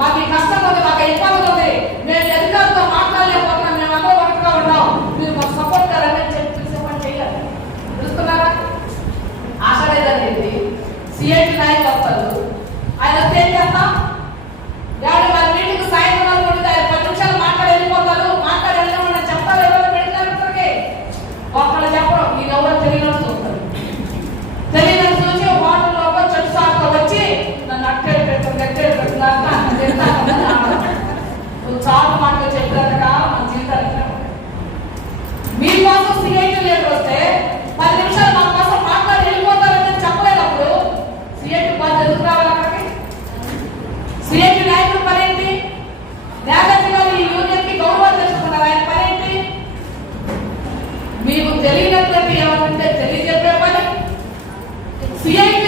మాకు కష్టం ఉంది మాకు ఇబ్బంది ఉంది మేము ఎదుగుతో మాట్లాడలేకపోతున్నాం మేము అందరూ ఒకటిగా ఉన్నాం. మీరు మాకు సపోర్ట్ కదండి చెప్పి సపోర్ట్ చేయాలి. తెలుసుకున్నారా ఆశారేజ్ అనేది సిఐటి నాయకులు వస్తారు ఆయన వస్తే ఏం చేస్తాం? చాలు మాటలు చెప్తారట మన జీవితానికి మీరు కోసం సిఐటి లేబర్ వస్తే పది నిమిషాలు మా కోసం మాట్లాడి వెళ్ళిపోతారని చెప్పలేనప్పుడు సిఐటి బాధ్యత ఎందుకు రావాలి అక్కడికి. సిఐటి నాయకుడు పనేంటి నేతాజీ గారు ఈ యూనియన్కి గౌరవం తెచ్చుకున్నారు ఆయన పని ఏంటి? మీకు తెలియనట్లయితే ఏమంటే తెలియజెప్పే పని. CIT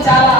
escuchaba.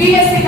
Fíjese